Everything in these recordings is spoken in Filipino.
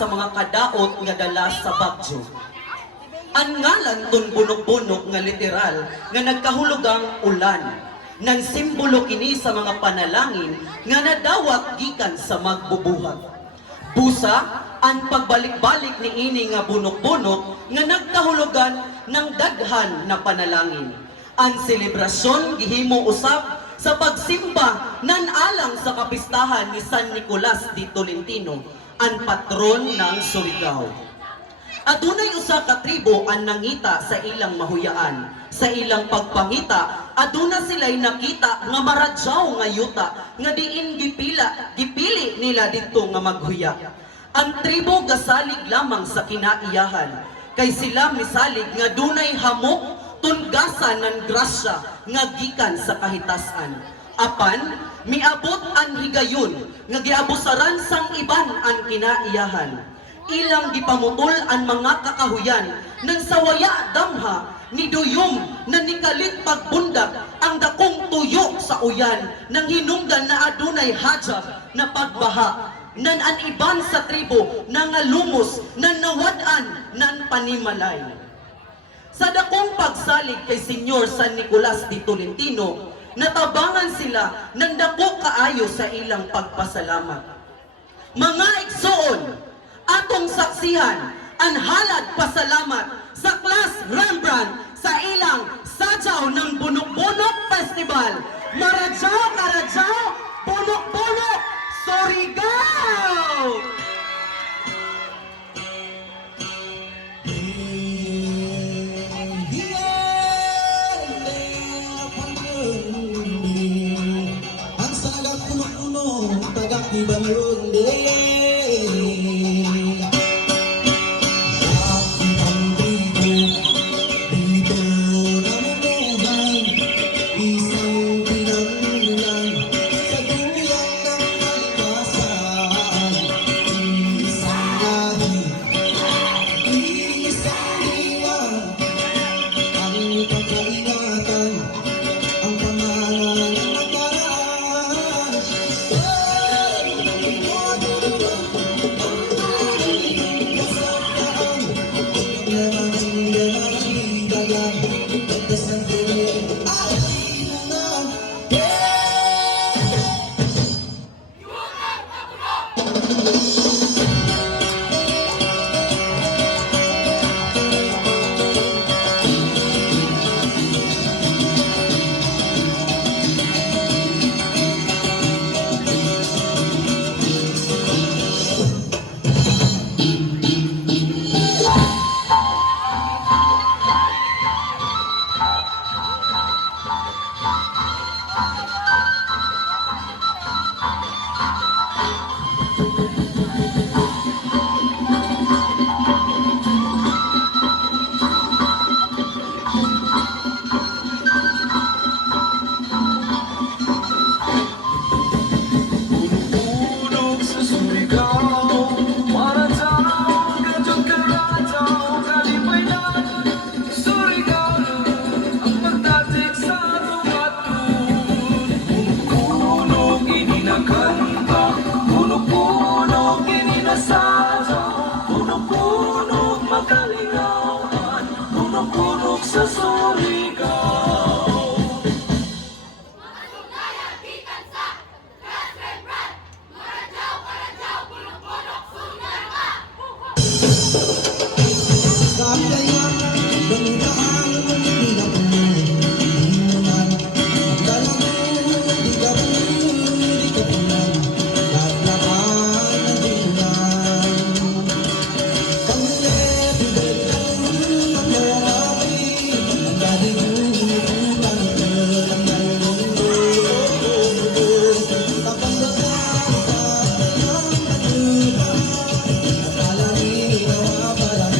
sa mga kadaot nga dala sa bagyo. Ang ngalan ton bunok-bunok nga literal nga nagkahulugang ulan, nang simbolo kini sa mga panalangin nga nadawat gikan sa magbubuhat. Busa, ang pagbalik-balik ni ini nga bunok-bunok nga nagkahulugan ng daghan na panalangin. Ang selebrasyon gihimo usab sa pagsimba nan alang sa kapistahan ni San Nicolas de Tolentino, ang patron ng Surigao. Adunay usa ka tribo ang nangita sa ilang mahuyaan. Sa ilang pagpangita, aduna sila'y nakita nga maradyaw nga yuta nga diin gipili nila dito nga maghuya. Ang tribo gasalig lamang sa kinaiyahan, kay sila misalig nga dunay hamok tunggasan ng grasya nga gikan sa kahitasan. Apan, miabot ang higayon nga giabusaran sang iban ang kinaiyahan. Ilang gipamutol ang mga kakahuyan nang sawaya damha ni duyom na nikalit pagbundag ang dakong tuyo sa uyan nang hinungdan na adunay hajab na pagbaha. Nan an iban sa tribo nangalumos nan nawadan nan panimalay. Sa dakong pagsalig kay Senyor San Nicolas de Tolentino, natabangan sila ng dako kaayo sa ilang pagpasalamat. Mga igsoon, atong saksihan ang halad pasalamat sa Class Rembrandt sa ilang Sadyaw ng Bunok-Bunok Festival. Maradyaw, karadyaw, bunok-bunok, Surigao! Ang sagat puno-puno, tagak di Balundi. Sa Surigao. Mga sugnayan, gikan sa Class Rembrandt, Maradyaw, Karadyaw, Bunok-Bunok, Surigao. Sabi niya, bangunaan mo nila ko inuman. Ang dalang di ka punan, laglakan na dinan. Pangulay, bibigyan ng marami, ang daling utang ng mundo. Tapang dapat ng manuba, at alam ni nawa parang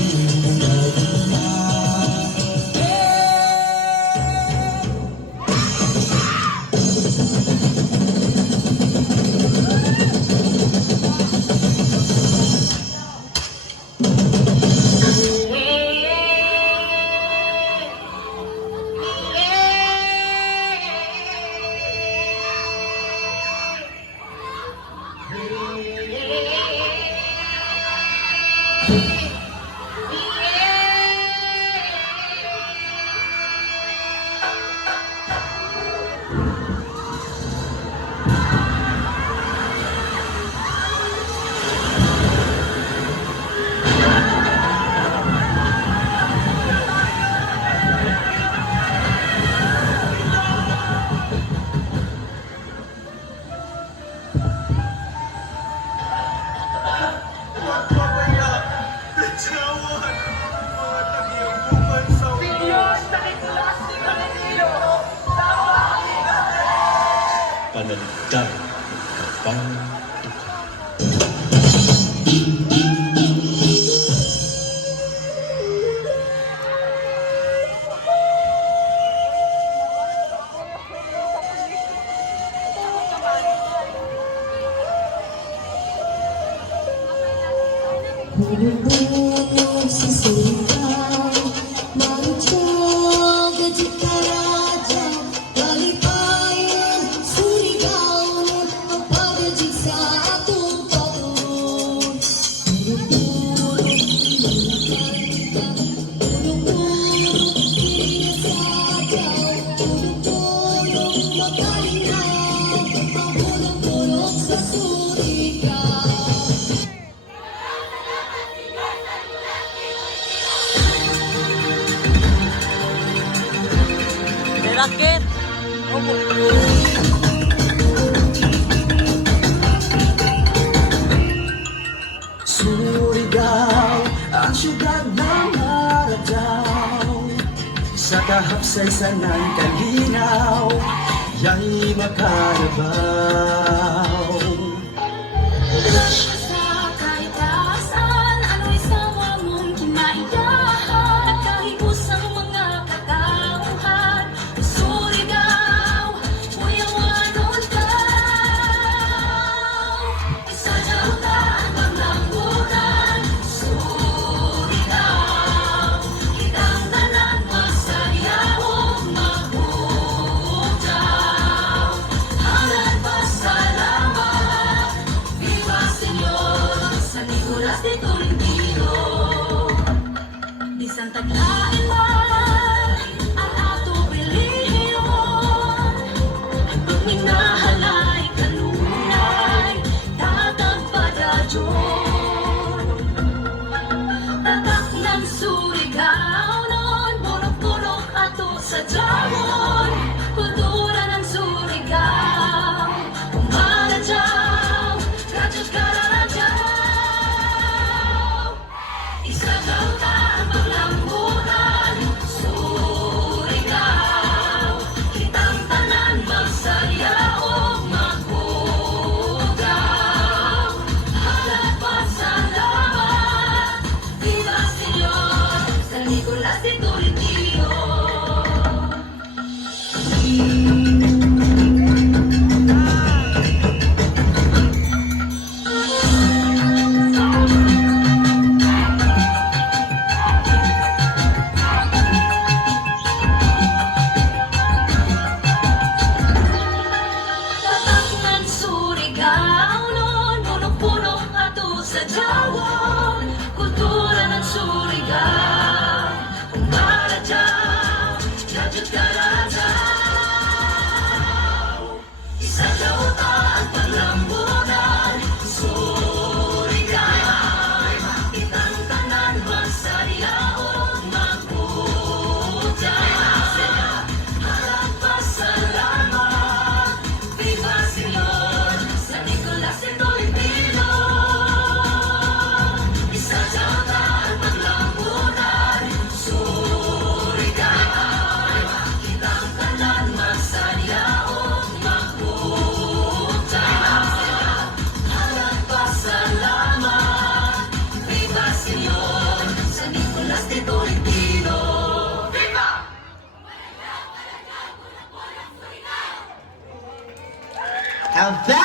Panagdag kapang Bubog sa sulitaw, mantog at ikarajaw, kalipayan, surigaw, magpapagajig sa atong pagod. Purok-purok, purok-purok, pinasagaw, purok-purok, makalinaw, ang purok-purok sa surigaw. Raket! Surigao, ang syudad ng Maradao. Sa kahapsaysan ng kalinaw, ya'y makarabaw. Sa kahit taasan, ano'y sawa mong kinaiyahan. Kahibusang mga kakauhan, Surigao, uyawanon ka. Isadyaw ka ang paglambunan, Surigao. Kitang tanan, masayaw, magbujaw. Halan pasalamat, Viva Señor, San Nicolas de Tolentino. Bisan taglain man ang atong relihiyon, ang pagminahalay kanunay, tatag padadyon. Tatak ng Surigao nun, punok-punok ato sa Jawon, kultura ng Surigao, Umaradyaw, Radyo't Karadyaw. Isagaw ka ang paglambunan, Surigao. Kitang tanan magsayaw, magbugaw. Halat pasalamat, Viva Señor, San Nicolas de Tolentino. Tatak ng Surigao nun, punok-punok ato sa Jawon, kultura ng Surigao, Umaradyaw, Radyo't Karadyaw. Isadyaw ka ang paglambunan, Surigao. Kitang tanan, magsayaw, magbujaw. Halat pasalamat, Viva Señor, San Nicolas de Tolentino. Isadyaw ka ang paglambunan, Surigao. Kitang tanan, magsayaw, magbujaw. Halat pasalamat, Viva Señor, San Nicolas de Tolentino. Viva! And that